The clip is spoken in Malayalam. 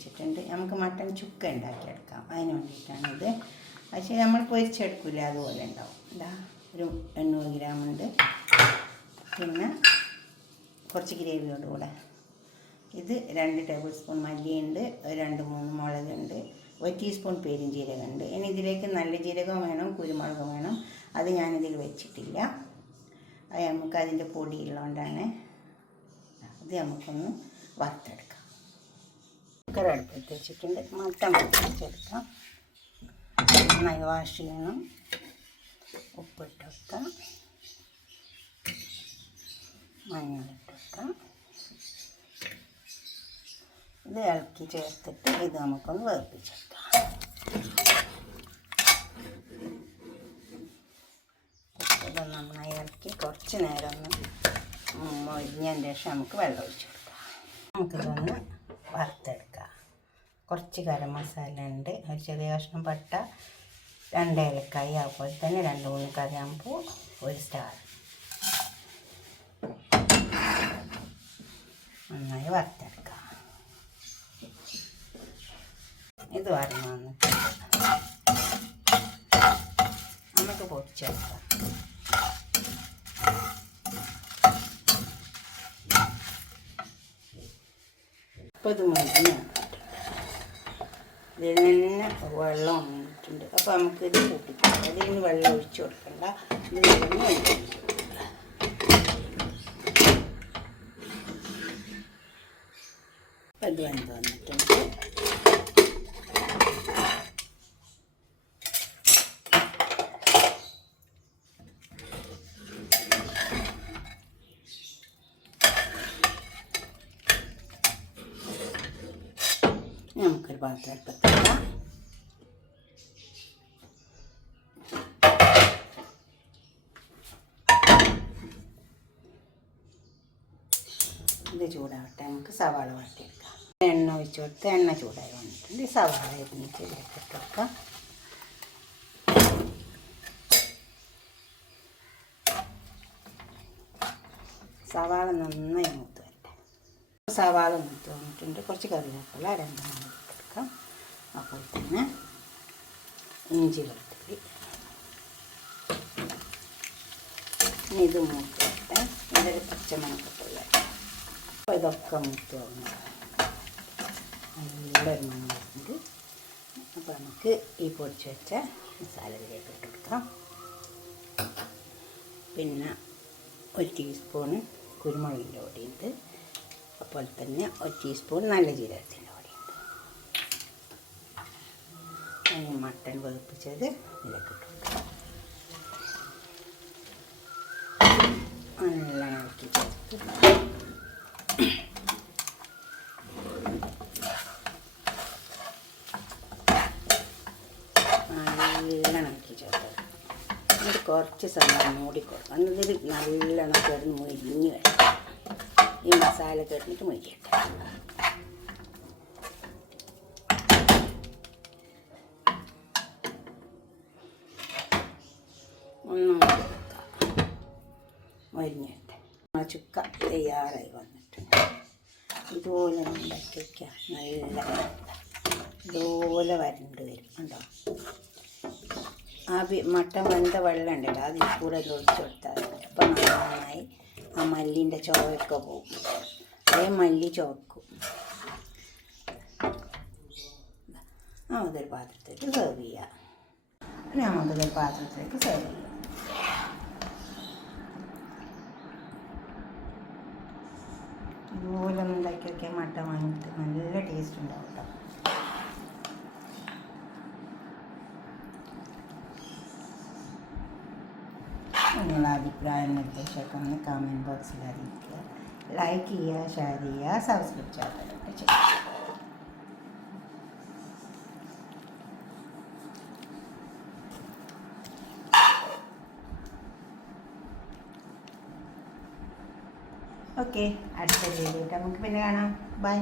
വെച്ചിട്ടുണ്ട്. നമുക്ക് മട്ടൻ ചുക്ക ഉണ്ടാക്കിയെടുക്കാം. അതിന് വേണ്ടിയിട്ടാണിത്. പക്ഷേ നമ്മൾ പൊരിച്ചെടുക്കില്ല, അതുപോലെ ഉണ്ടാവും. ഇതാ ഒരു 800 ഗ്രാമുണ്ട്. പിന്നെ കുറച്ച് ഗ്രേവിയോടുകൂടെ ഇത് 2 ടേബിൾ സ്പൂൺ മല്ലിയുണ്ട്, 2-3 മുളകുണ്ട്, 1 ടീസ്പൂൺ പെരുംജീരകമുണ്ട്. ഇനി ഇതിലേക്ക് നല്ല ജീരകം വേണം, കുരുമുളക് വേണം. അത് ഞാനിതിൽ വെച്ചിട്ടില്ല. അത് നമുക്ക് അതിൻ്റെ പൊടിയുള്ളതുകൊണ്ടാണ്. അത് നമുക്കൊന്ന് വറുത്തെടുക്കാം. കുക്കർ അടുപ്പത്ത് വെച്ചിട്ടുണ്ട്. മട്ടൻ പൊരിച്ചെടുക്കാം. നന്നായി വാഷ് ചെയ്യണം. ഉപ്പിട്ട് വെക്കാം, മഞ്ഞളിട്ട് വെക്കാം. ഇത് ഇളക്കി ചേർത്തിട്ട് ഇത് നമുക്കൊന്ന് വേവിച്ചെടുക്കാം. ഇത് നന്നായി ഇളക്കി കുറച്ച് നേരം ഒന്ന് മൊരിഞ്ഞതിന് ശേഷം നമുക്ക് വെള്ളം ഒഴിച്ച് കൊടുക്കാം. നമുക്കിതൊന്ന് വറുത്തെടുക്കാം. കുറച്ച് ഗരം മസാല ഉണ്ട്, ഒരു ചെറിയ കഷ്ണം പട്ട, 2 ഏലക്കായ, അതുപോലെ തന്നെ 2-3 കറിയാമ്പൂ, 1 സ്റ്റാർ. നന്നായി വറുത്തെടുക്കാം. ഇത് വരണം വന്നിട്ട് നമുക്ക് പൊടിച്ചെടുക്കാം. അപ്പോൾ ഇത് മുരിഞ്ഞ് ഇതിൽ തന്നെ വെള്ളം വന്നിട്ടുണ്ട്. അപ്പോൾ നമുക്കിത് കൂട്ടിക്കാം. അതിൽ നിന്ന് വെള്ളം ഒഴിച്ച് കൊടുക്കണ്ട. ഇത് തന്നെ അപ്പോൾ ഇത് വെന്ത് വന്നിട്ടുണ്ട്. നമുക്കൊരു പാത്രം എടുത്തിടാം. ഇത് ചൂടാവട്ടെ. നമുക്ക് സവാള വാട്ടിയെടുക്കാം. എണ്ണ ഒഴിച്ച് കൊടുത്ത് എണ്ണ ചൂടായി വന്നിട്ടുണ്ട്. സവാള ഇതിലേക്ക് ഇട്ട് കൊടുക്കാം. സവാള നന്നായി മൂത്ത് വരട്ടെ. സവാള മൂത്ത് വന്നിട്ടുണ്ട്. കുറച്ച് കറിവേപ്പില 2 എടുക്കാം. അപ്പോൾ തന്നെ ഇഞ്ചി വെളുത്തുള്ളി. ഇനി ഇത് മൂത്ത് വരട്ടെ. ഇതൊരു പച്ചമണക്കത്തുള്ള. അപ്പോൾ ഇതൊക്കെ മൂത്ത് വന്നു നല്ലൊരു മണം വരുന്നുണ്ട്. അപ്പോൾ നമുക്ക് ഈ പൊടിച്ച് വെച്ച മസാല ഇതിലേക്ക് ഇട്ട് കൊടുക്കാം. പിന്നെ 1 ടീസ്പൂൺ കുരുമുളകിൻ്റെ പൊടിയുണ്ട്, അപ്പോൾ തന്നെ 1 ടീസ്പൂൺ നല്ല ജീരകത്തിൻ്റെ പൊടിയുണ്ട്. അതിന് മട്ടൻ വേവിപ്പിച്ചത് ഇതിലേക്ക് ഇട്ട് കൊടുക്കാം. നല്ല ഇളക്കി ചേർത്ത് നല്ലോണം ഇളക്കി ചേർത്ത് എന്നിട്ട് കുറച്ച് സമയം മൂടിക്കൊടുക്കും. എന്നിട്ട് നല്ലോണം കിടന്ന് മൊരിഞ്ഞ് കഴിക്കും. ഈ മസാല കിടന്നിട്ട് മൊരിയട്ടെ. ഒന്നും മൊരിഞ്ഞിട്ട് ചുക്ക തയ്യാറായി വന്നിട്ടുണ്ട്. ഇതുപോലെ ഉണ്ടാക്കി വയ്ക്കാം. നല്ല ഇതുപോലെ വരണ്ട് വരും. ഉണ്ടോ? ആ മട്ടൻ വെന്ത വെള്ളം ഉണ്ടല്ലോ, അതിൽ കൂടെ ഒഴിച്ച് കൊടുത്താൽ മതി. അപ്പം നന്നായി ആ മല്ലിൻ്റെ ചുവയൊക്കെ പോകും. അതേ മല്ലി ചുവക്കും. നമുക്കൊരു പാത്രത്തിലേക്ക് സെർവ് ചെയ്യാം. നമുക്കൊരു പാത്രത്തിലേക്ക് സെർവ് ചെയ്യാം. ഇതുപോലെ ഒന്ന് ഉണ്ടാക്കി വയ്ക്കാൻ മട്ടൻ വാങ്ങിയിട്ട് നല്ല ടേസ്റ്റ് ഉണ്ടാവും കേട്ടോ. നിങ്ങളുടെ അഭിപ്രായം നിർദ്ദേശമൊക്കെ ഒന്ന് കമൻറ്റ് ബോക്സിൽ അറിയിക്കുക. ലൈക്ക് ചെയ്യുക, ഷെയർ ചെയ്യുക, സബ്സ്ക്രൈബ് ചെയ്യാതൊക്കെ ചെയ്യുക. ഓക്കെ, അടുത്ത വീഡിയോ നമുക്ക് പിന്നെ കാണാം. ബൈ.